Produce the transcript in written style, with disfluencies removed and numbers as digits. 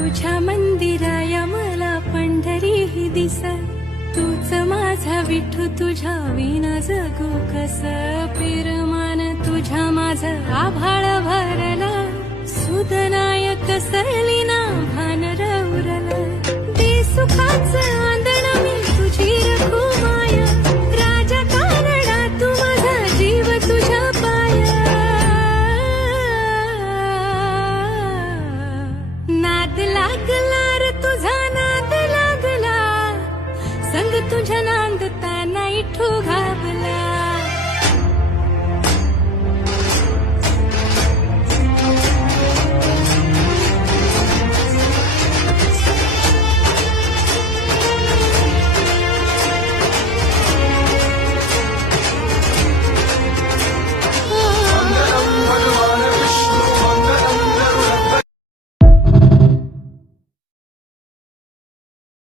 तुझ्या मंदिराया मला पंढरी ही दिस, तूच माझा विठू तुझ्या विना जगू कस. पिरमान तुझ्या माझं आभाळ भरला, सुदनाय कसली ना भान रवरलं. दे सुखाचं आंदण मी तुझी रखू माया, राजा कानडा तू माझा जीव तुझ्या पाया. नाद लागला रे तुझा नाद लागला, संग तुझ्या नांदता नाही ठुघा.